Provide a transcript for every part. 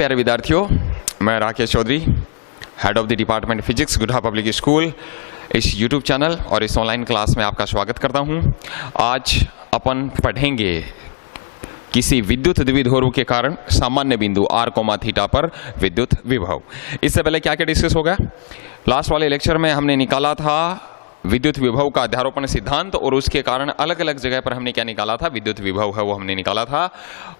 प्यारे विद्यार्थियों, मैं Rakesh Chaudhary, head of the department physics, Gudda public school, इस यूट्यूब चैनल और इस ऑनलाइन क्लास में आपका स्वागत करता हूं। आज अपन पढ़ेंगे किसी विद्युत द्विध्रुव के कारण सामान्य बिंदु r, थीटा पर विद्युत विभव। इससे पहले क्या क्या डिस्कस हो गया? लास्ट वाले लेक्चर में हमने निकाला था विद्युत विभव का अध्यारोपण सिद्धांत और उसके कारण अलग अलग जगह पर हमने क्या निकाला था, विद्युत विभव है वो हमने निकाला था।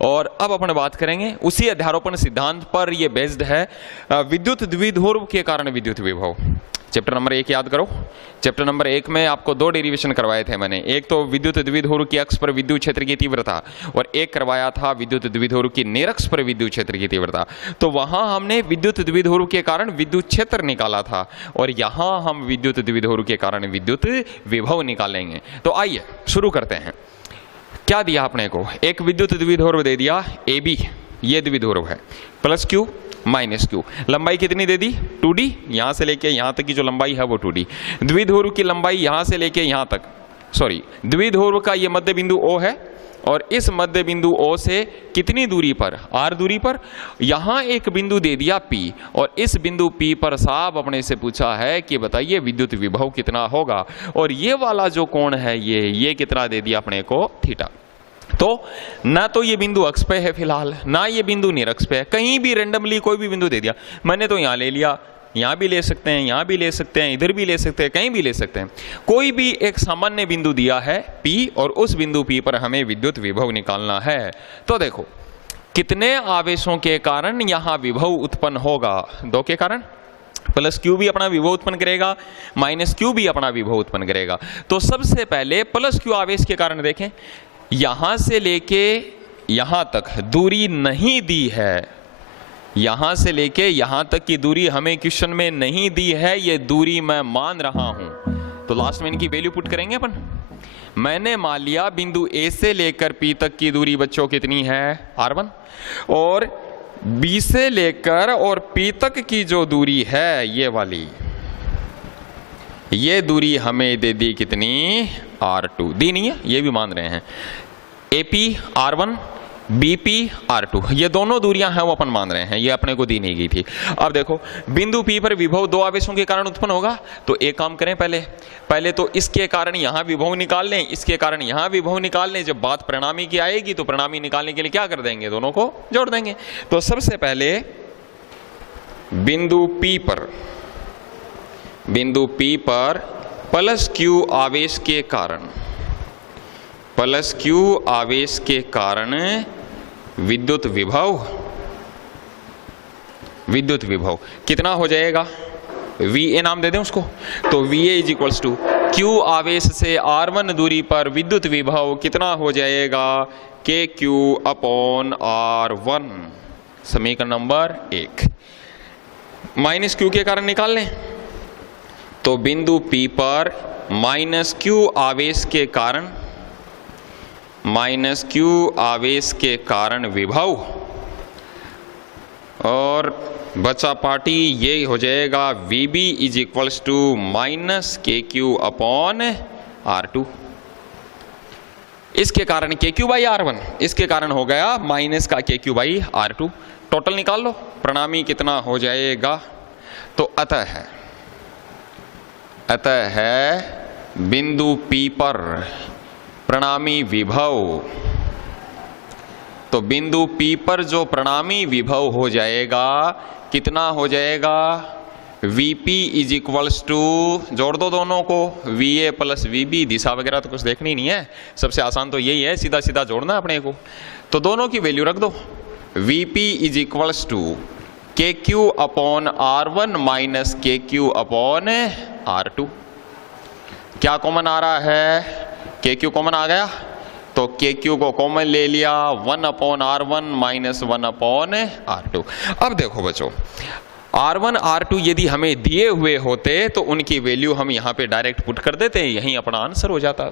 और अब अपन बात करेंगे उसी अध्यारोपण सिद्धांत पर ये बेस्ड है विद्युत द्विध्रुव के कारण विद्युत विभव। चैप्टर नंबर 1 याद करो। चैप्टर नंबर 1 में आपको दो डेरिवेशन करवाए थे मैंने, एक तो विद्युत द्विध्रुव की अक्ष पर विद्युत क्षेत्र की तीव्रता और एक करवाया था विद्युत द्विध्रुव की निरक्ष पर विद्युत क्षेत्र की तीव्रता। तो वहां हमने विद्युत द्विध्रुव के कारण विद्युत क्षेत्र निकाला था और यहां हम विद्युत द्विध्रुव के कारण विद्युत विभव निकालेंगे। तो आइए शुरू करते हैं। क्या दिया आपने को? एक विद्युत द्विध्रुव दे दिया AB, ये द्विध्रुव है, प्लस Q माइनस Q। लंबाई कितनी दे दी? 2D। यहां से लेके यहां तक की जो लंबाई है वो 2D। द्विध्रुव की लंबाई यहां से लेके यहां तक, द्विध्रुव का ये मध्य बिंदु O है और इस मध्य बिंदु O से कितनी दूरी पर? R दूरी पर। यहां एक बिंदु दे दिया P और इस बिंदु P पर साहब अपने से पूछा है कि बताइए विद्युत विभव कितना होगा। और ये वाला जो कोण है ये कितना दे दिया अपने को? थीटा। तो ना तो ये बिंदु अक्ष पे है फिलहाल, ना ये बिंदु निरक्ष पे है, कहीं भी रेंडमली कोई भी बिंदु दे दिया। मैंने तो यहां ले लिया, यहां भी ले सकते हैं, यहां भी ले सकते हैं, इधर भी ले सकते हैं, कहीं भी ले सकते हैं। कोई भी एक सामान्य बिंदु दिया है P और उस बिंदु P पर हमें विद्युत विभव निकालना है। तो देखो कितने आवेशों के कारण यहां विभव उत्पन्न होगा? 2 के कारण। प्लस Q भी अपना विभव उत्पन्न करेगा, माइनस Q भी अपना विभव उत्पन्न करेगा। तो सबसे पहले प्लस Q आवेश के कारण देखें, यहां से लेके यहां तक दूरी नहीं दी है, यहां से लेके यहां तक की दूरी हमें क्वेश्चन में नहीं दी है, ये दूरी मैं मान रहा हूं। तो लास्ट में इनकी वैल्यू पुट करेंगे अपन। मैंने मान लिया बिंदु A से लेकर P तक की दूरी बच्चों कितनी है? R1। और B से लेकर और P तक की जो दूरी है ये वाली, ये दूरी हमें दे दी कितनी? R2। दी नहीं है, ये भी मान रहे हैं। AP R1, BP R2, ये दोनों दूरियां हैं वो अपन मान रहे हैं, ये अपने को दी नहीं गई थी। अब देखो बिंदु P पर विभव 2 आवेशों के कारण उत्पन्न होगा। तो एक काम करें, पहले तो इसके कारण यहां विभव निकाल लें, इसके कारण यहां विभव निकाल लें। जब बात परिणामी की आएगी तो परिणामी निकालने के लिए क्या कर देंगे? दोनों को जोड़ देंगे। तो सबसे पहले बिंदु P पर प्लस Q आवेश के कारण, प्लस Q आवेश के कारण विद्युत विभव कितना हो जाएगा? VA नाम दे दें उसको। तो VA is equals to Q आवेश से R1 दूरी पर विद्युत विभव कितना हो जाएगा? KQ upon R1। समीकरण नंबर 1। माइनस Q के कारण निकाल लें। तो बिंदु P पर माइनस Q आवेश के कारण विभव, और बचा पार्टी ये हो जाएगा VB is equals to minus KQ upon R2। इसके कारण KQ बाई R1, इसके कारण हो गया माइनस का KQ बाई R2। टोटल निकाल लो, परिणामी कितना हो जाएगा? तो अतः है बिंदु P पर परिणामी विभव। तो बिंदु P पर जो परिणामी विभव हो जाएगा कितना हो जाएगा? VP इज इक्वल्स टू, जोड़ दो दोनों को, VA प्लस VB। दिशा वगैरह तो कुछ देखनी नहीं है, सबसे आसान तो यही है, सीधा सीधा जोड़ना अपने को। तो दोनों की वैल्यू रख दो। VP is equals to KQ upon R1 minus KQ upon R2। क्या कॉमन आ रहा है? KQ कॉमन आ गया, तो KQ को कॉमन ले लिया, 1 upon R1 minus 1 upon R2। अब देखो बच्चों, R1 R2 यदि हमें दिए हुए होते तो उनकी वैल्यू हम यहाँ पे डायरेक्ट पुट कर देते, यहीं अपना आंसर हो जाता।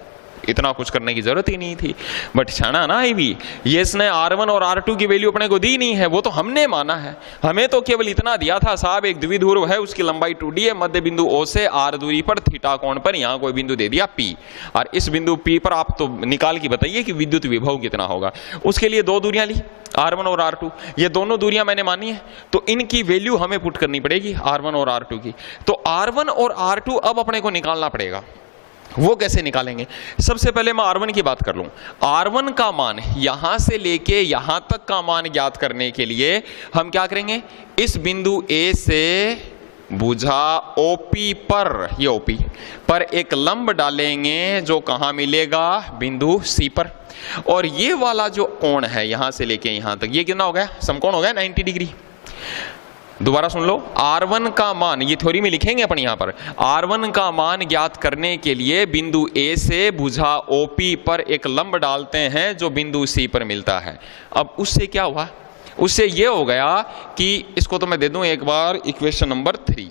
इतना कुछ करने की जरूरत ही नहीं थी। बट क्षणा ना ही भी ये इसने R1 और R2 की वैल्यू अपने को दी नहीं है, वो तो हमने माना है। हमें तो केवल इतना दिया था साहब, एक द्विध्रुव है, उसकी लंबाई 2d है, मध्य बिंदु O से R दूरी पर थीटा कोण पर यहाँ कोई बिंदु दे दिया P, और इस बिंदु P पर आप तो निकाल के बताइए कि विद्युत विभव कितना होगा। उसके लिए दो दूरियां ली, R1 और R2, ये दोनों दूरियां मैंने मानी है, तो इनकी वैल्यू हमें पुट करनी पड़ेगी R1 और R2 की। तो R1 और R2 अब अपने को निकालना पड़ेगा। वो कैसे निकालेंगे? सबसे पहले मैं R1 की बात कर लूं। R1 का मान यहां से लेके यहां तक का मान ज्ञात करने के लिए हम क्या करेंगे, इस बिंदु A से भुजा OP पर, ये OP पर एक लंब डालेंगे जो कहां मिलेगा, बिंदु C पर। और ये वाला जो कोण है यहां से लेके यहां तक, ये कितना हो गया, समकोण हो गया 90 डिग्री। दोबारा सुन लो, R1 का मान, ये थ्योरी में लिखेंगे अपन यहां पर, R1 का मान ज्ञात करने के लिए बिंदु A से भुजा OP पर एक लंब डालते हैं जो बिंदु C पर मिलता है। अब उससे क्या हुआ, उससे ये हो गया कि, इसको तो मैं दे दूं एक बार इक्वेशन नंबर 3,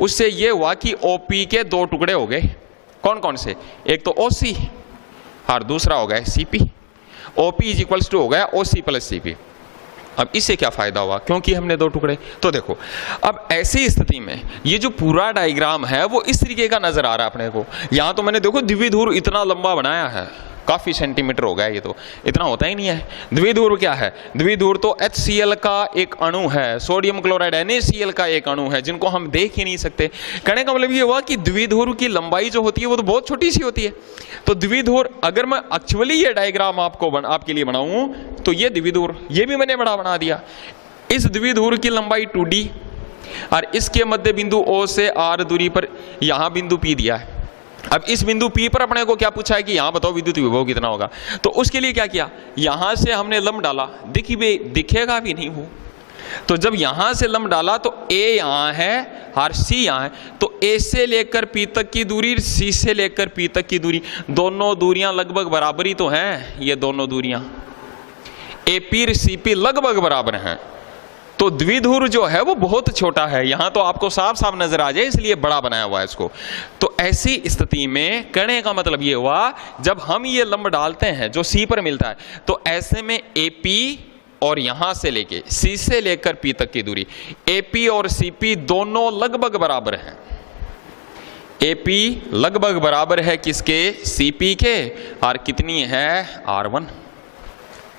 उससे ये हुआ कि OP के दो टुकड़े हो गए, कौन कौन से, एक तो OC और दूसरा हो गया CP। OP is equals to हो गया OC प्लस CP। अब इससे क्या फायदा हुआ, क्योंकि हमने दो टुकड़े। तो देखो अब ऐसी स्थिति में ये जो पूरा डायग्राम है वो इस तरीके का नजर आ रहा है अपने को। यहां तो मैंने देखो द्विध्रुव इतना लंबा बनाया है, काफी सेंटीमीटर हो गया, ये तो इतना होता ही नहीं है। द्विध्रुव क्या है, द्विध्रुव तो HCl का एक अणु है, सोडियम क्लोराइड NaCl का एक अणु है, जिनको हम देख ही नहीं सकते। कहने का मतलब ये हुआ कि द्विध्रुव की लंबाई जो होती है वो तो बहुत छोटी सी होती है। तो द्विध्रुव, अगर मैं एक्चुअली ये डायग्राम आपके लिए बनाऊं तो ये द्विध्रुव, ये भी मैंने बड़ा बना दिया। इस द्विध्रुव की लंबाई 2d और इसके मध्य बिंदु O से R दूरी पर यहां बिंदु P दिया है। अब इस बिंदु P पर अपने को क्या पूछा है कि यहां बताओ विद्युत विभव कितना होगा। तो उसके लिए क्या किया, यहां से हमने लंब डाला, दिखेगा भी नहीं वो। तो जब यहां से लंब डाला तो A यहां है और C यहां है, तो A से लेकर P तक की दूरी, C से लेकर P तक की दूरी, दोनों दूरियां लगभग बराबर ही तो हैं। ये दोनों दूरियां AP और CP लगभग बराबर हैं। तो द्विध्रुव जो है वो बहुत छोटा है, यहां तो आपको साफ साफ नजर आ जाए, इसलिए बड़ा बनाया हुआ है इसको। तो ऐसी स्थिति में कहने का मतलब ये हुआ, जब हम ये लंब डालते हैं जो C पर मिलता है, तो ऐसे में AP और यहां से लेके C से लेकर P तक की दूरी, AP और CP दोनों लगभग बराबर हैं। AP लगभग बराबर है किसके, CP के, और कितनी है, R1,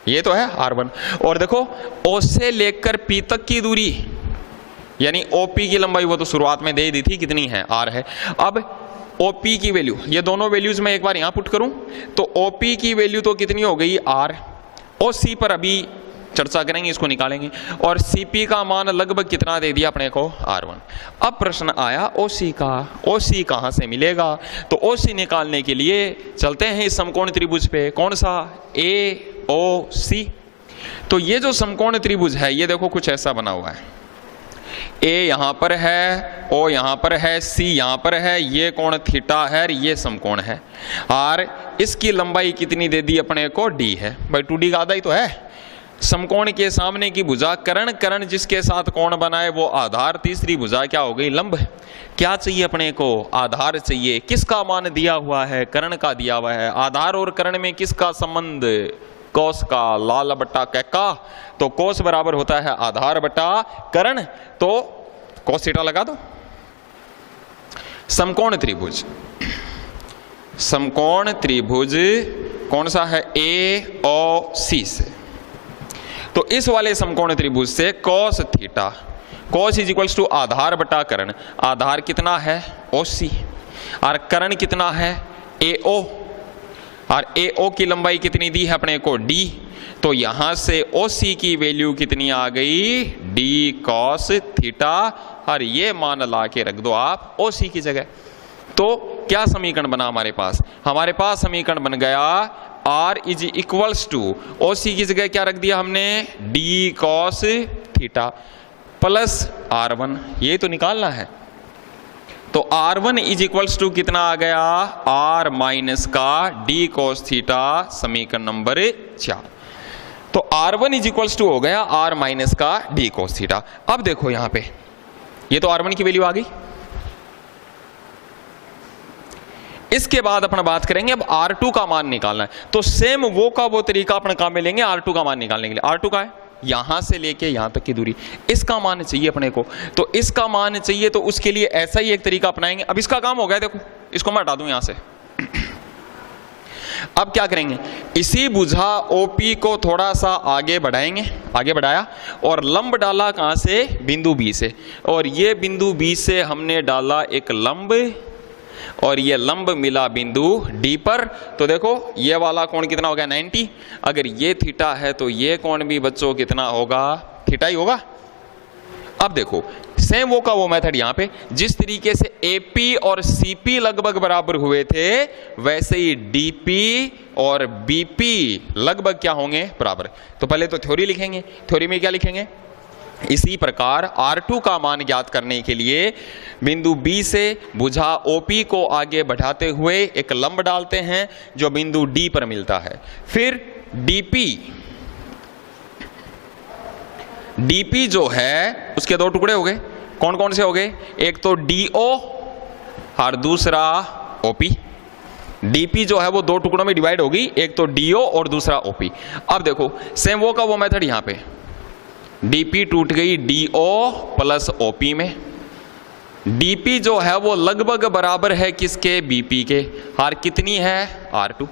ये तो है R1। और देखो O से लेकर P तक की दूरी, यानी OP की लंबाई वो तो शुरुआत में दे दी थी, कितनी है, R है। अब OP की वैल्यू, ये दोनों वैल्यूज मैं एक बार यहां पुट करूं तो OP की वैल्यू तो कितनी हो गई, R। OC पर अभी चर्चा करेंगे, इसको निकालेंगे। और CP का मान लगभग कितना दे दिया अपने को, R1। अब प्रश्न आया OC का, OC कहां से मिलेगा। तो OC निकालने के लिए चलते हैं इस समकोण त्रिभुज पे, कौन सा, AOC। तो ये जो समकोण त्रिभुज है ये देखो कुछ ऐसा बना हुआ है, A यहां पर है, O यहां पर है, C यहां पर है, ये कोण थीटा है, ये समकोण है, और इसकी लंबाई कितनी दे दी अपने को, D है। भाई 2D का आधा ही तो है। समकोण के सामने की भुजा कर्ण, कर्ण जिसके साथ कोण बनाए वो आधार, तीसरी भुजा क्या हो गई, लंब। क्या चाहिए अपने को, आधार चाहिए। किसका मान दिया हुआ है, कर्ण का दिया हुआ है। आधार और कर्ण में किसका संबंध, कोस का, लाल बट्टा कैका। तो कोस बराबर होता है आधार बट्टा कर्ण, तो कोस थीटा लगा दो। समकोण त्रिभुज, समकोण त्रिभुज कौन सा है, AOC से। तो इस वाले समकोण त्रिभुज से cos theta, cos is equals to आधार बटा कर्ण, आधार कितना है, OC, और कर्ण कितना है, AO, और AO की लंबाई कितनी दी है अपने को, D। तो यहां से OC की वैल्यू कितनी आ गई, D cos थीटा, और ये मान ला के रख दो आप OC की जगह। तो क्या समीकरण बना हमारे पास, हमारे पास समीकरण बन गया R is equals to, OC की जगह क्या रख दिया हमने, D cos theta plus R1, ये तो निकालना है। तो R1 इज इक्वल्स टू कितना आ गया, R माइनस का D cos थीटा, समीकरण नंबर 4। तो R1 इज इक्वल्स टू हो गया R माइनस का D cos थीटा। अब देखो यहां पे, ये तो R1 की वैल्यू आ गई, इसके बाद अपन बात करेंगे अब R2 का मान निकालना है। तो सेम वो का वो तरीका अपन काम में लेंगे R2 का मान निकालने के लिए। R2 का है यहां से लेके यहां तक की दूरी, इसका मान चाहिए अपने को, तो इसका मान चाहिए तो उसके लिए ऐसा ही एक तरीका अपनाएंगे। अब इसका काम हो गया, देखो इसको मैं हटा दूं यहां से। अब क्या करेंगे, इसी बुझा OP को थोड़ा सा आगे बढ़ाएंगे, आगे बढ़ाया और लंब डाला कहां से, बिंदु B से, और ये बिंदु B से हमने डाला एक लंब और ये लंब मिला बिंदु D पर। तो देखो ये वाला कोण कितना हो गया 90, अगर ये थीटा है तो ये कोण भी बच्चों कितना होगा, थीटा ही होगा। अब देखो सेम वो का वो मेथड यहां पे, जिस तरीके से AP और CP लगभग बराबर हुए थे वैसे ही DP और BP लगभग क्या होंगे, बराबर। तो पहले तो थ्योरी लिखेंगे, थ्योरी में क्या लिखेंगे, इसी प्रकार R2 का मान ज्ञात करने के लिए बिंदु B से भुजा OP को आगे बढ़ाते हुए एक लंब डालते हैं जो बिंदु D पर मिलता है। फिर DP जो है उसके दो टुकड़े हो गए, कौन कौन से हो गए, एक तो DO और दूसरा OP। DP जो है वो दो टुकड़ों में डिवाइड होगी, एक तो DO और दूसरा OP। अब देखो सेम वो का वो मेथड यहां पे, DP टूट गई DO प्लस OP में। DP जो है वो लगभग बराबर है किसके, BP के, और कितनी है R2।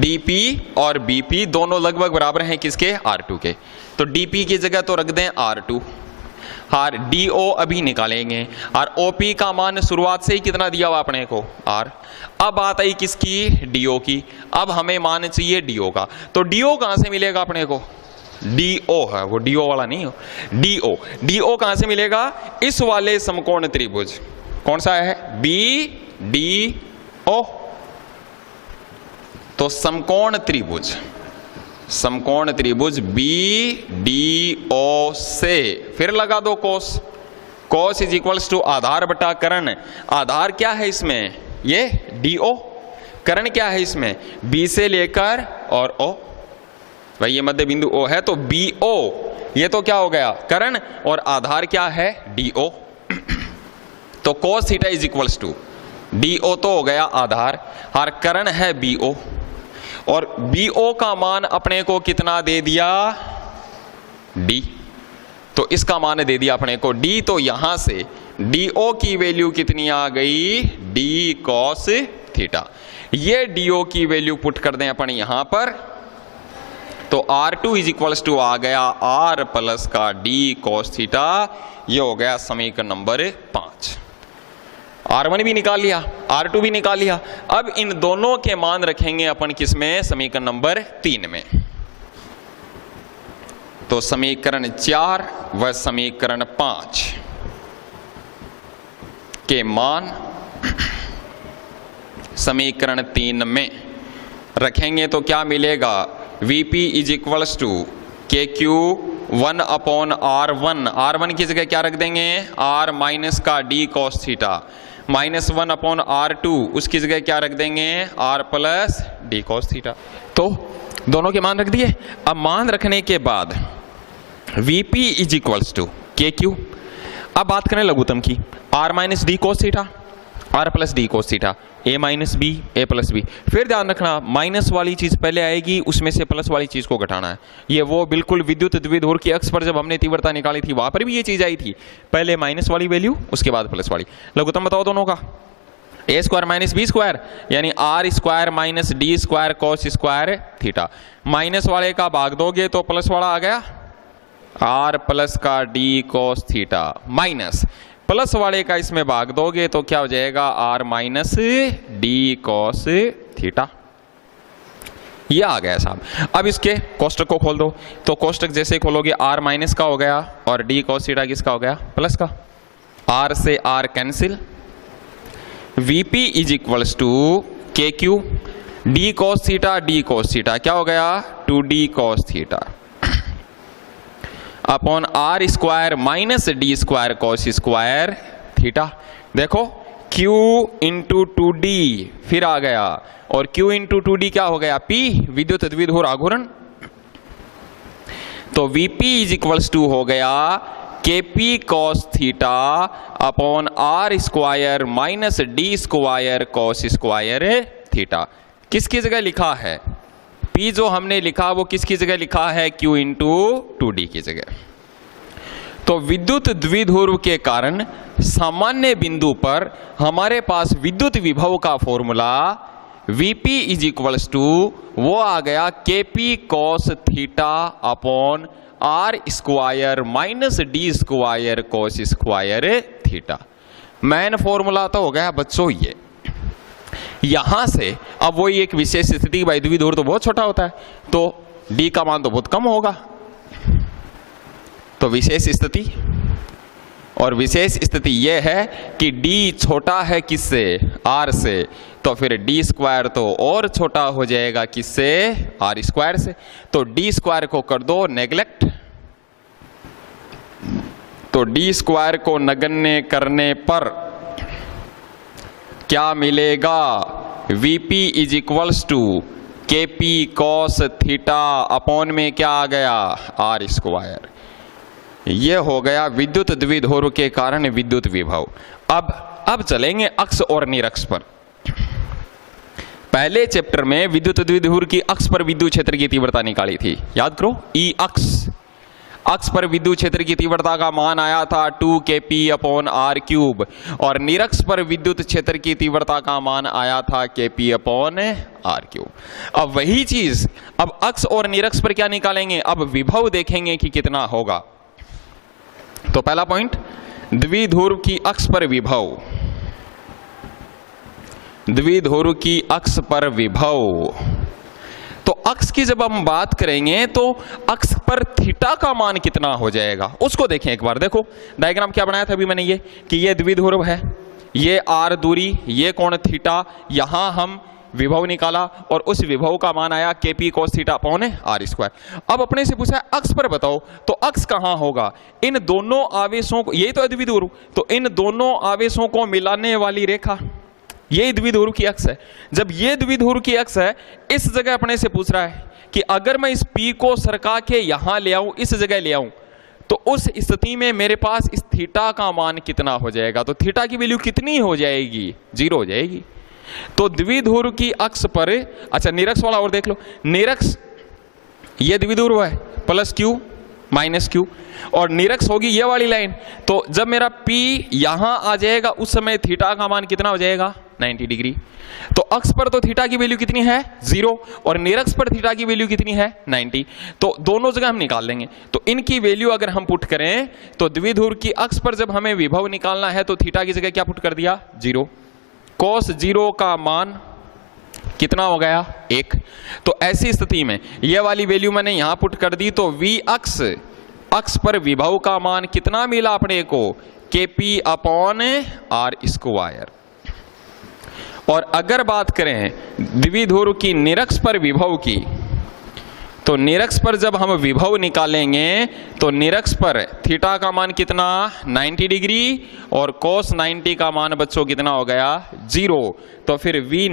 DP और BP दोनों लगभग बराबर हैं किसके, R2 के। तो DP की जगह तो रख दें R2, और DO अभी निकालेंगे, और OP का मान शुरुआत से ही कितना दिया हुआ अपने को, R। अब बात आई किसकी, DO की। अब हमें मान चाहिए DO का, तो DO कहां से मिलेगा अपने को, DO है वो, DO वाला नहीं हो, DO कहां से मिलेगा, इस वाले समकोण त्रिभुज, कौन सा है, BDO। तो समकोण त्रिभुज BDO से फिर लगा दो कोस, कोस इज इक्वल्स टू आधार बटा कर्ण। आधार क्या है इसमें, ये DO, कर्ण क्या है इसमें, B से लेकर और O, भाई ये मध्य बिंदु O है तो BO, ये तो क्या हो गया कर्ण, और आधार क्या है DO। तो cos theta is equals to DO तो हो गया आधार, और कर्ण है BO, और BO का मान अपने को कितना दे दिया, D। तो इसका मान दे दिया अपने को D, तो यहां से DO की वैल्यू कितनी आ गई, D cos थीटा। ये DO की वैल्यू पुट कर दें अपन यहां पर, तो R2 इज इक्वल्स टू आ गया R प्लस का D cos थीटा। ये हो गया समीकरण नंबर 5। R1 भी निकाल लिया, R2 भी निकाल लिया। अब इन दोनों के मान रखेंगे अपन किसमें, समीकरण नंबर 3 में। तो समीकरण 4 व समीकरण 5 के मान समीकरण 3 में रखेंगे तो क्या मिलेगा, VP is equals to KQ 1/R1। R1 की जगह क्या रख देंगे, R माइनस का D cos theta, minus 1/R2 उसकी जगह क्या रख देंगे, R plus D cos theta. तो दोनों के मान रख दिए। अब मान रखने के बाद VP is equals to KQ। अब बात करें लघुत्तम की, R minus D cos theta, R plus D cos theta, A minus B, A plus B। फिर ध्यान रखना माइनस वाली चीज पहले आएगी, उसमें से प्लस वाली चीज को घटाना है। ये वो बिल्कुल विद्युत द्विध्रुव की अक्ष पर जब हमने तीव्रता निकाली थी वहां पर भी ये चीज आई थी, पहले माइनस वाली वैल्यू उसके बाद प्लस वाली। लघुत्तम बताओ दोनों का, A square minus B square यानी R square minus D square cos square theta. Minus वाले का भाग दोगे तो प्लस वाला आ गया, R प्लस का D cos theta, minus plus वाले का इसमें भाग दोगे तो क्या हो जाएगा, R minus D cos theta. ये आ गया साहब। अब इसके कोष्टक को खोल दो, तो कोष्टक जैसे ही खोलोगे R माइनस का हो गया और D cos थीटा किसका हो गया, प्लस का। R से R cancel, VP is equals to KQ D cos theta, D cos theta क्या हो गया, 2D cos theta upon R square minus D square cos square theta. देखो Q इंटू 2D फिर आ गया, और Q इंटू 2D क्या हो गया, P विद्युत द्विध्रुव आघूर्ण। तो VP इज इक्वल्स टू हो गया KP cos theta upon R square minus D square cos square theta. किसकी जगह लिखा है? P जो हमने लिखा वो किसकी जगह लिखा है? Q इंटू 2D की जगह। तो विद्युत द्विध्रुव के कारण सामान्य बिंदु पर हमारे पास विद्युत विभव का formula Vp is equals to वो आ गया Kp cos theta upon R square minus D square cos square theta. Main formula तो हो गया बच्चों ये। यहां से अब वही एक विशेष स्थिति, भाई द्विध्रुव तो बहुत छोटा होता है तो d का मान तो बहुत कम होगा। तो विशेष स्थिति, और विशेष स्थिति यह है कि d छोटा है किससे? r से, तो फिर d स्क्वायर तो और छोटा हो जाएगा किससे? r स्क्वायर से। तो d स्क्वायर को कर दो नेग्लेक्ट, तो d स्क्वायर को नगण्य करने पर क्या मिलेगा? Vp is equals to Kp cos theta upon में क्या आ गया? r square. ये हो गया विद्युत द्विध्रुव के कारण विद्युत विभव। अब चलेंगे अक्ष और निरक्ष पर। पहले चैप्टर में विद्युत द्विध्रुव की अक्ष पर विद्युत क्षेत्र की तीव्रता निकाली थी, याद करो। ई अक्ष पर विद्युत क्षेत्र की तीव्रता का मान आया था 2kp अपॉन r क्यूब, और निरक्ष पर विद्युत क्षेत्र की तीव्रता का मान आया था kp अपॉन r क्यूब। अब वही चीज अब अक्ष और निरक्ष पर क्या निकालेंगे? अब विभव देखेंगे कि कितना होगा। तो पहला पॉइंट, द्विध्रुव की अक्ष पर विभव, द्विध्रुव की अक्ष पर विभव। तो अक्ष की जब हम बात करेंगे तो अक्ष पर थीटा का मान कितना हो जाएगा उसको देखें एक बार। देखो डायग्राम क्या बनाया था अभी मैंने, ये कि ये द्विध्रुव है, ये r दूरी, ये कोण थीटा, यहां हम विभव निकाला और उस विभव का मान आया Kp cos theta upon r square. अब अपने से पूछा अक्ष पर बताओ, तो अक्ष कहां होगा? इन दोनों आवेशों को, ये तो है द्विध्रुव, तो इन दोनों आवेशों को मिलाने वाली रेखा, ये द्विध्रुव की अक्ष है। जब ये द्विध्रुव की अक्ष है, इस जगह अपने से पूछ रहा है कि अगर मैं इस P को सरका के यहां ले आऊं, इस जगह ले आऊं, तो उस स्थिति में मेरे पास इस थीटा का मान कितना हो जाएगा? तो थीटा की वैल्यू कितनी हो जाएगी? 0 हो जाएगी। तो द्विध्रुव की अक्ष पर, अच्छा निरक्ष वाला और देख लो, निरक्ष ये द्विध्रुव है प्लस Q माइनस Q, और निरक्ष होगी ये वाली लाइन। तो जब मेरा P यहां आ जाएगा उस समय थीटा का मान कितना हो जाएगा? 90 डिग्री। तो अक्ष पर तो थीटा की वैल्यू कितनी है? 0, और निरक्ष पर थीटा की वैल्यू कितनी है? 90। तो दोनों जगह हम निकाल लेंगे। तो इनकी वैल्यू अगर हम पुट करें तो द्विध्रुव की अक्ष पर जब हमें विभव निकालना है तो थीटा की जगह क्या पुट कर दिया? 0। cos 0 का मान कितना हो गया? 1। तो ऐसी स्थिति में ये वाली वैल्यू मैंने यहां पुट कर दी, तो V अक्ष पर विभव का मान कितना मिला अपने को? Kp upon r square. और अगर बात करें द्विध्रुव की निरक्ष पर विभव की, तो निरक्ष पर जब हम विभव निकालेंगे तो निरक्ष पर थीटा का मान कितना? 90 डिग्री, और cos 90 का मान बच्चों कितना हो गया? 0। तो फिर V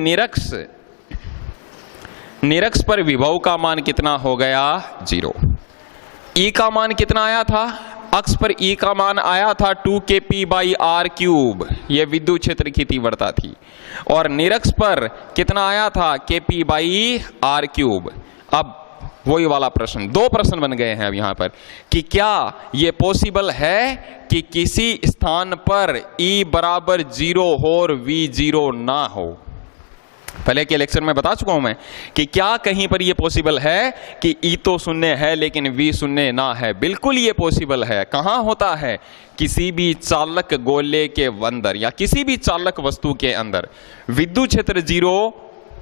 निरक्ष पर विभव का मान कितना हो गया? 0। E का मान कितना आया था? अक्ष पर E का मान आया था 2kp बाई r क्यूब, ये विद्युत क्षेत्र की तीव्रता थी, और निरक्ष पर कितना आया था? kp by r cube. अब वही वाला प्रश्न, 2 प्रश्न बन गए हैं अब यहां पर कि क्या ये पॉसिबल है कि किसी स्थान पर E बराबर 0 हो और V 0 ना हो। पहले के लेक्चर में बता चुका हूं मैं कि क्या कहीं पर ये पॉसिबल है कि E तो शून्य है लेकिन V शून्य ना है। बिल्कुल ये पॉसिबल है। कहां होता है? किसी भी चालक गोले के अंदर या किसी भी चालक वस्तु के अंदर विद्युत क्षेत्र 0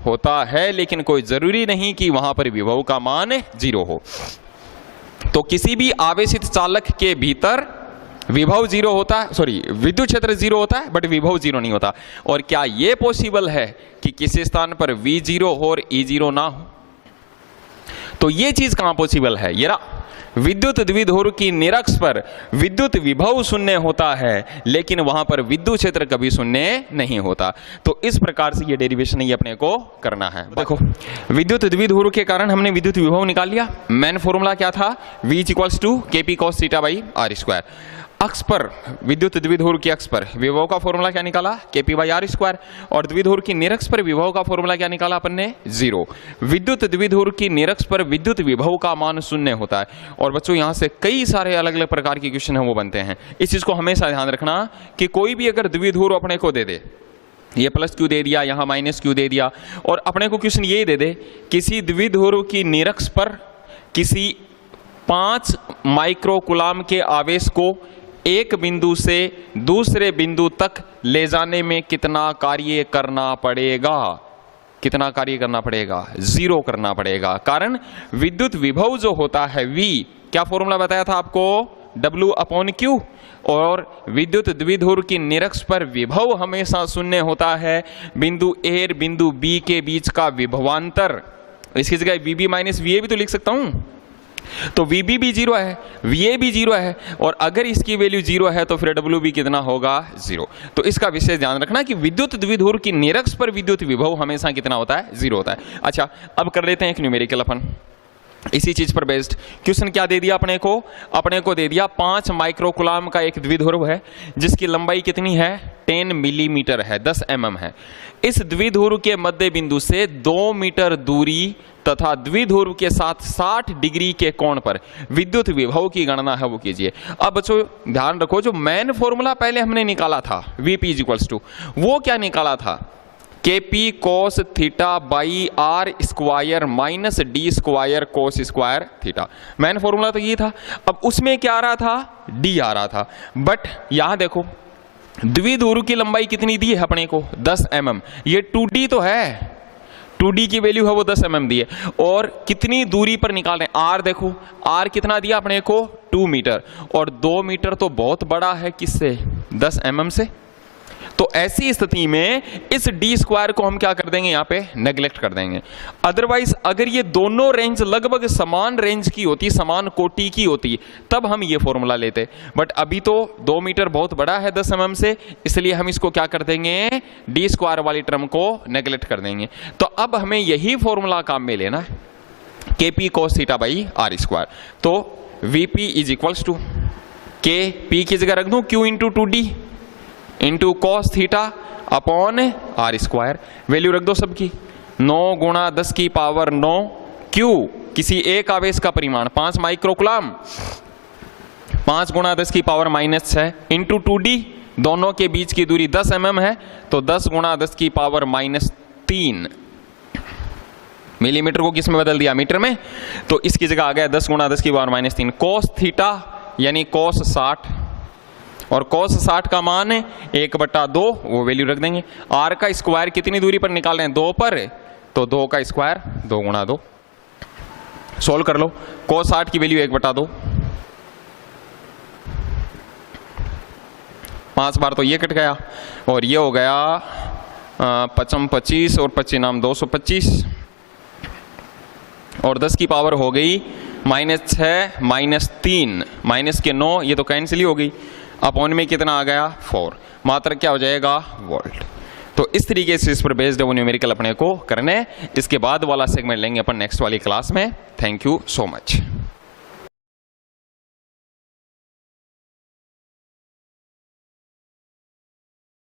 होता है, लेकिन कोई जरूरी नहीं कि वहां पर विभव का मान 0 हो। तो किसी भी आवेशित चालक के भीतर विभव 0 होता है, सॉरी विद्युत क्षेत्र 0 होता है बट विभव 0 नहीं होता। और क्या यह पॉसिबल है कि किसी स्थान पर V 0 हो और E 0 ना हो? तो ये चीज कहां पॉसिबल है? ये विद्युत द्विध्रुव की निरक्ष पर विद्युत विभव शून्य होता है, लेकिन वहां पर विद्युत क्षेत्र कभी शून्य नहीं होता। तो इस प्रकार से ये डेरिवेशन ही अपने को करना है। देखो, विद्युत द्विध्रुव के कारण हमने विद्युत विभव निकाल लिया। मेन फॉर्मूला क्या था? V equals to KP cos theta by R square. अक्ष पर, विद्युत द्विध्रुव की अक्ष पर विभव का फॉर्मूला क्या निकाला? KP by R square. और द्विध्रुव की निरक्ष पर विभव का फॉर्मूला क्या निकाला अपन ने? 0। विद्युत द्विध्रुव की निरक्ष पर विद्युत विभव का मान शून्य होता है। और बच्चों, यहाँ से कई सारे अलग अलग प्रकार के क्वेश्चन है वो बनते हैं। इस चीज को हमेशा ध्यान रखना कि कोई भी अगर द्विध्रुव अपने को दे दे, ये प्लस क्यू दे दिया, यहाँ माइनस क्यू दे दिया, और अपने को क्वेश्चन ये दे दे किसी द्विध्रुव की निरक्ष पर किसी 5 माइक्रोकुलाम के आवेश को एक बिंदु से दूसरे बिंदु तक ले जाने में कितना कार्य करना पड़ेगा? कितना कार्य करना पड़ेगा? 0 करना पड़ेगा। कारण विद्युत विभव जो होता है V, क्या फॉर्मूला बताया था आपको? W upon Q। और विद्युत द्विध्रुव की निरक्ष पर विभव हमेशा शून्य होता है। बिंदु A और बिंदु B के बीच का विभवांतर, इसकी जगह VB माइनस VA भी तो लिख सकता हूं। तो VB भी 0 है, VA भी 0 है, और अगर इसकी वैल्यू 0 है तो फिर WB कितना होगा? 0। तो इसका विशेष ध्यान रखना कि विद्युत द्विध्रुव की निरक्ष पर विद्युत विभव हमेशा कितना होता है? 0 होता है। अच्छा, अब कर लेते हैं एक न्यूमेरिकल अपन इसी चीज पर बेस्ड। क्वेश्चन क्या दे दिया अपने को? अपने को दे दिया 5 माइक्रोकुलाम का एक द्विध्रुव है जिसकी लंबाई कितनी है? 10 मिलीमीटर है, 10 mm है। इस द्विध्रुव के मध्य बिंदु से 2 मीटर दूरी तथा द्विध्रुव के साथ 60 डिग्री के कोण पर विद्युत विभव की गणना है वो कीजिए। अब बच्चों ध्यान रखो, जो मेन फॉर्मूला पहले हमने निकाला था VP इक्वल्स टू, वो क्या निकाला था? KP cos theta by R square minus D square cos square theta. Main formula तो ये था। अब उसमें क्या आ रहा था? D आ रहा था। बट यहां देखो, द्विध्रुव की लंबाई कितनी दी है अपने को? 10 mm। ये 2D तो है, 2D की वैल्यू है वो 10 mm दी है। और कितनी दूरी पर निकाल रहे हैं? R देखो, R कितना दिया अपने को? 2 मीटर। और 2 मीटर तो बहुत बड़ा है, किससे? 10 mm से। तो ऐसी स्थिति में इस D स्क्वायर को हम क्या कर देंगे? यहाँ पे नेग्लेक्ट कर देंगे। अदरवाइज अगर ये दोनों रेंज लगभग समान रेंज की होती, समान कोटि की होती, तब हम ये फॉर्मूला लेते। बट अभी तो 2 मीटर बहुत बड़ा है 10 mm से, इसलिए हम इसको क्या कर देंगे? D स्क्वायर वाली टर्म को नेग्लेक्ट कर देंगे। तो अब हमें यही फॉर्मूला काम में लेना है, KP cos theta by R square. तो VP is equals to KP की जगह रख दूं Q into 2D into cos theta upon R square. Value रख दो सबकी, 9 गुणा 10 की पावर 9 Q, किसी एक आवेश का परिमाण 5 माइक्रोकुलाम, 5 गुणा 10 की पावर माइनस 6 इंटू 2D, दोनों के बीच की दूरी 10 mm है, तो 10 गुणा 10 की पावर माइनस 3। मिलीमीटर को किस में बदल दिया? मीटर में। तो इसकी जगह आ गया 10 गुणा 10 की पावर माइनस 3। कॉस थीटा यानी कॉस 60, और cos 60 का मान 1/2, वो वैल्यू रख देंगे। R का स्क्वायर कितनी दूरी पर निकाल रहे हैं? 2 पर, तो 2 का स्क्वायर 2 गुणा 2। सोल्व कर लो। cos 60 की वैल्यू 1/2, 5 बार तो ये कट गया, और ये हो गया 5 25 और 25 नाम 225, और 10 की पावर हो गई -6 -3 माइनस के 9, ये तो कैंसिल ही हो गई। अपॉन में कितना आ गया? 4। मात्रक क्या हो जाएगा? वोल्ट। तो इस तरीके से इस पर बेस्ड वो न्यूमेरिकल अपने को करने। इसके बाद वाला सेगमेंट लेंगे अपन नेक्स्ट वाली क्लास में। Thank you so much.